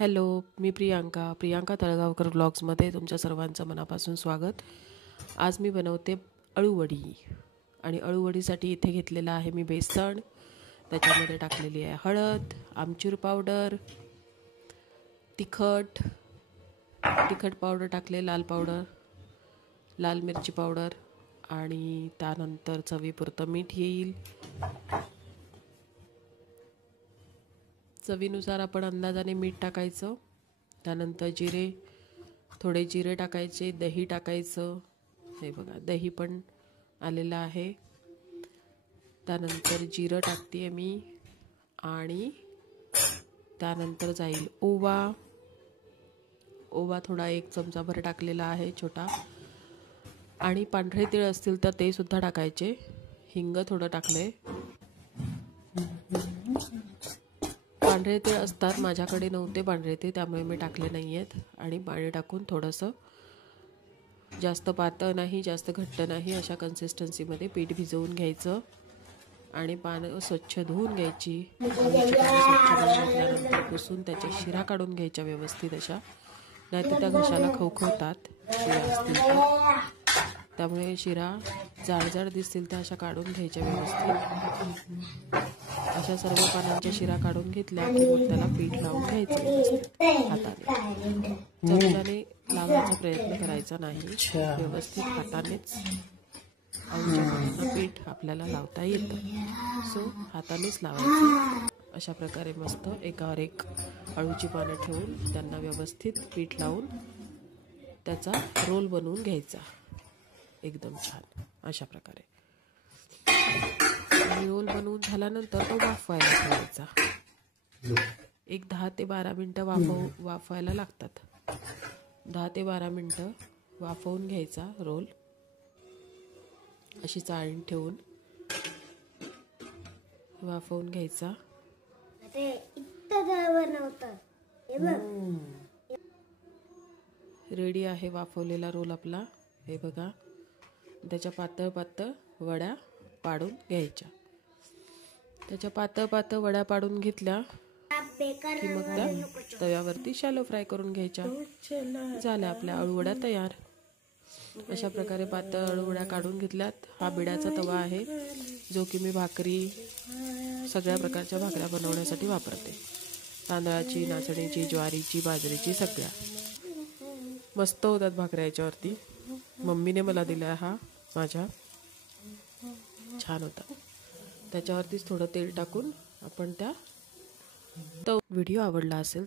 Hello, मी प्रियांका तळगावकर व्लॉग्समध्ये तुमच्या सर्वांचं मनापासून स्वागत। आज मी बनवते अळूवडी आणि अळूवडीसाठी इथे घेतलेला आहे मी बेसन। त्याच्यामध्ये टाकलेली आहे हळद, आमचूर पावडर, तिखट पावडर टाकले, लाल पावडर, लाल मिरची पावडर आणि त्यानंतर चवीपुरतं मीठ येईल। चवीनुसार आपण अंदाजाने मीठ टाकायचं। त्यानंतर थोडे जिरे टाकायचे, दही टाकायचं। हे बघा, दही पण आलेलं आहे। त्यानंतर जिरं टाकते मी आणि त्यानंतर जाईल ओवा थोडा 1 चमचाभर टाकलेला आहे छोटा। आणि पांढरे तीळ असतील तर ते सुद्धा टाकायचे। हिंग थोडं टाकले। पांढरे तीळ असतात, माझ्याकडे नव्हते पांढरे तीळ, त्यामुळे मी टाकले नाही आहेत। आणि पाणी टाकून थोडंसं, जास्त पातळ नाही जास्त घट्ट नाही, अशा कन्सिस्टन्सीमध्ये पीठ भिजवून घ्यायचं। आणि पानं स्वच्छ धुवून घ्यायची। स्वच्छ पुसून त्याच्या शिरा काढून घ्यायच्या व्यवस्थित अशा, नाहीतर त्या घशाला खवखवतात शिरा असतील तर। त्यामुळे शिरा जाड दिसतील त्या अशा काढून घ्यायच्या व्यवस्थित। अशा सर्व पानांच्या शिरा काढून घेतल्या की मग त्याला पीठ लावून घ्यायचं व्यवस्थित हाताने। चमच्याने लावायचा प्रयत्न करायचा नाही, व्यवस्थित हातानेच पीठ आपल्याला लावता येतं। सो हातानेच लावायचं। अशा प्रकारे मस्त एकावर एक अळूची पानं ठेवून त्यांना व्यवस्थित पीठ लावून त्याचा रोल बनवून घ्यायचा एकदम छान अशा प्रकारे। आणि रोल बनवून झाल्यानंतर तो वाफवायला ठेवायचा। एक 10 ते 12 मिनटं वाफवायला लागतात। 10 ते 12 मिनटं वाफवून घ्यायचा रोल, अशी चाळण ठेवून वाफवून घ्यायचा। रेडी आहे वाफवलेला रोल आपला। हे बघा, त्याच्या पातळ वड्या पाडून घ्यायच्या। त्याच्या पातळ वड्या पाडून घेतल्या की मग त्या तव्यावरती शॅलो फ्राय करून घ्यायच्या। झाल्या आपल्या अळूवड्या तयार। अशा प्रकारे पातळ अळूवड्या काढून घेतल्यात। हा बिड्याचा तवा आहे, जो की मी भाकरी, सगळ्या प्रकारच्या भाकऱ्या बनवण्यासाठी वापरते। तांदळाची, नाचणीची, ज्वारीची, बाजरीची, सगळ्या मस्त होतात भाकऱ्या याच्यावरती। मम्मीने मला दिला हा माझ्या, छान होता। त्याच्यावरतीच थोडं तेल टाकून आपण व्हिडिओ आवडला असेल